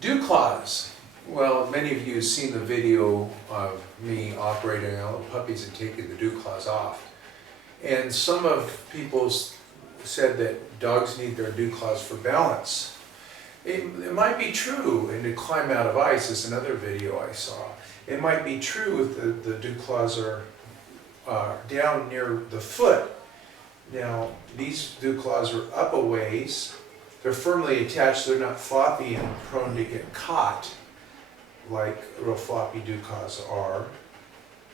Dewclaws. Well, many of you have seen the video of me operating on little puppies and taking the dewclaws off. And some of people said that dogs need their dewclaws for balance. It might be true, and to climb out of ice is another video I saw. It might be true if the dewclaws are down near the foot. Now, these dewclaws are up a ways. They're firmly attached, so they're not floppy and prone to get caught like real floppy dewclaws are.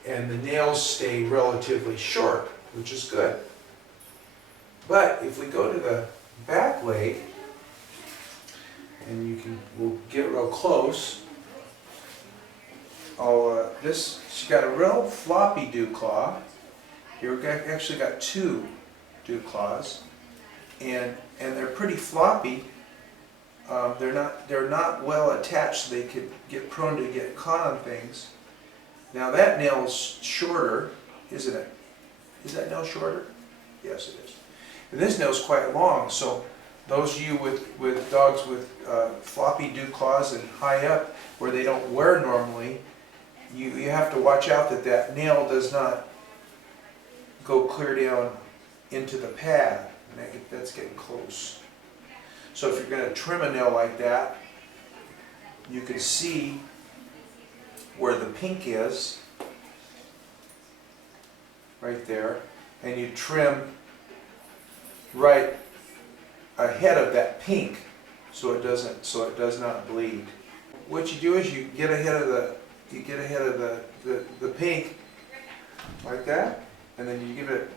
And the nails stay relatively short, which is good. But if we go to the back leg, and we'll get real close. She's got a real floppy dewclaw. Here we've actually got two dewclaws, and they're pretty floppy. They're not well attached, so they could get prone to get caught on things. Now that nail's shorter, isn't it? Is that nail shorter? Yes, it is. And this nail's quite long, so those of you with dogs with floppy dewclaws and high up where they don't wear normally, you have to watch out that nail does not go clear down into the pad. That's getting close. So if you're going to trim a nail like that, you can see where the pink is, right there, and you trim right ahead of that pink so it does not bleed. What you do is you get ahead of the pink like that, and then you give it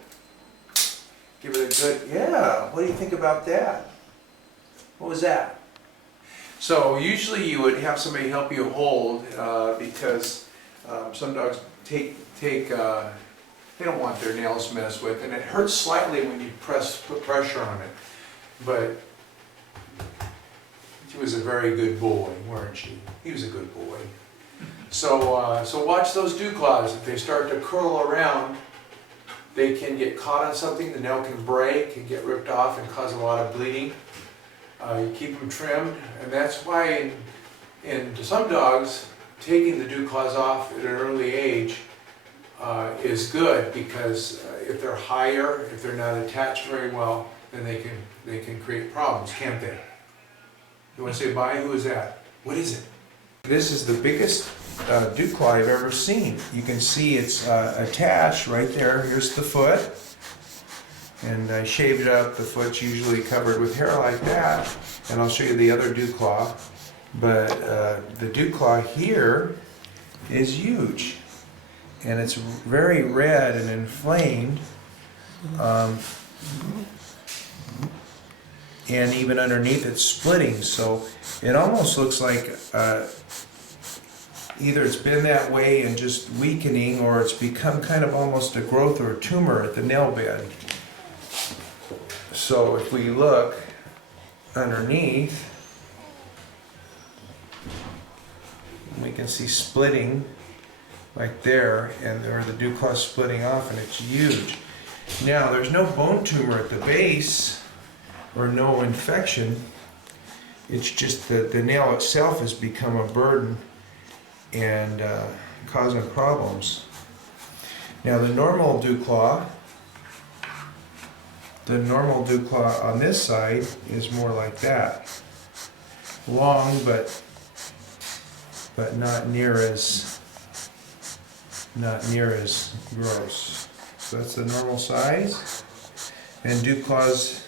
a good, yeah, what do you think about that? What was that? So usually you would have somebody help you hold because some dogs they don't want their nails messed with, and it hurts slightly when you put pressure on it. But she was a very good boy, weren't she? He was a good boy. So watch those dewclaws. If they start to curl around, they can get caught on something. The nail can break, can get ripped off, and cause a lot of bleeding. You keep them trimmed, and that's why in some dogs, taking the dewclaws off at an early age is good, because if they're higher, if they're not attached very well, then they can create problems, can't they? You want to say bye? Who is that? What is it? This is the biggest dewclaw I've ever seen. You can see it's attached right there. Here's the foot. And I shaved it up. The foot's usually covered with hair like that. And I'll show you the other dewclaw. But the dewclaw here is huge. And it's very red and inflamed. And even underneath it's splitting. So it almost looks like either it's been that way and just weakening, or it's become kind of almost a growth or a tumor at the nail bed. So if we look underneath, we can see splitting like there, and there the dewclaw splitting off, and it's huge. Now there's no bone tumor at the base or no infection. It's just that the nail itself has become a burden and causing problems. Now the normal dewclaw on this side is more like that. Long, but not near as gross. So that's the normal size. And dewclaws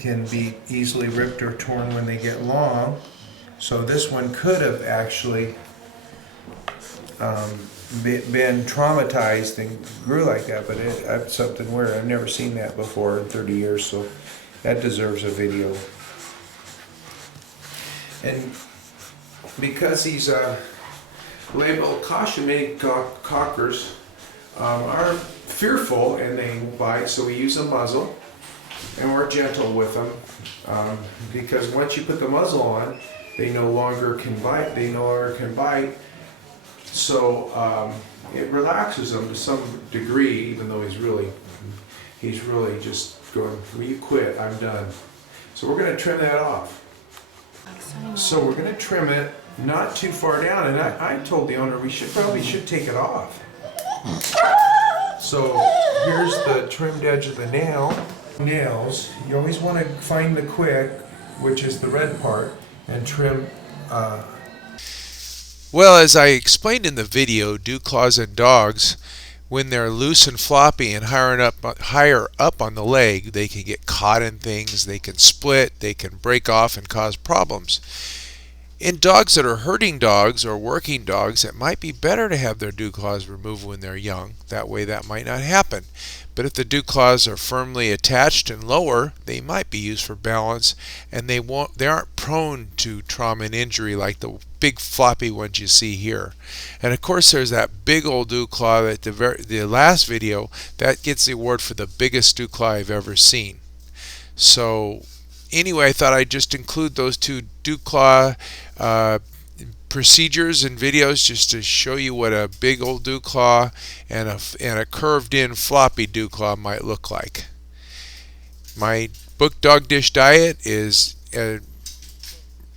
can be easily ripped or torn when they get long. So this one could have actually been traumatized and grew like that, but it's something weird. I've never seen that before in 30 years, so that deserves a video. And because he's labeled caution, many cockers are fearful and they bite, so we use a muzzle, and we're gentle with them because once you put the muzzle on, they no longer can bite. So it relaxes them to some degree, even though he's really just going, will you quit? I'm done. So we're going to trim that off. So we're going to trim it not too far down, and I told the owner we probably should take it off. So here's the trimmed edge of the nails. You always want to find the quick, which is the red part, and trim. Well, as I explained in the video, Dewclaws and dogs, when they're loose and floppy and higher up on the leg, they can get caught in things, they can split, they can break off and cause problems. In dogs that are herding dogs or working dogs, it might be better to have their dewclaws removed when they're young. That way that might not happen. But if the dewclaws are firmly attached and lower, they might be used for balance, and they aren't prone to trauma and injury like the big floppy ones you see here. And of course there's that big old dewclaw at the last video that gets the award for the biggest dewclaw I've ever seen. So anyway, I thought I'd just include those two dewclaw procedures and videos just to show you what a big old dewclaw and a curved in floppy dewclaw might look like. My book Dog Dish Diet is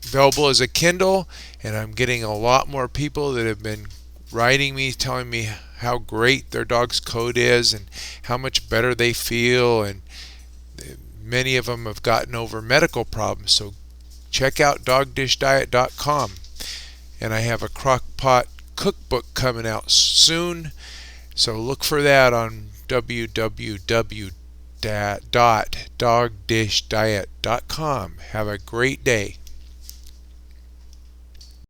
available as a Kindle, and I'm getting a lot more people that have been writing me telling me how great their dog's coat is and how much better they feel, and many of them have gotten over medical problems. So check out dogdishdiet.com. And I have a crock pot cookbook coming out soon, so look for that on www.dogdishdiet.com. Have a great day.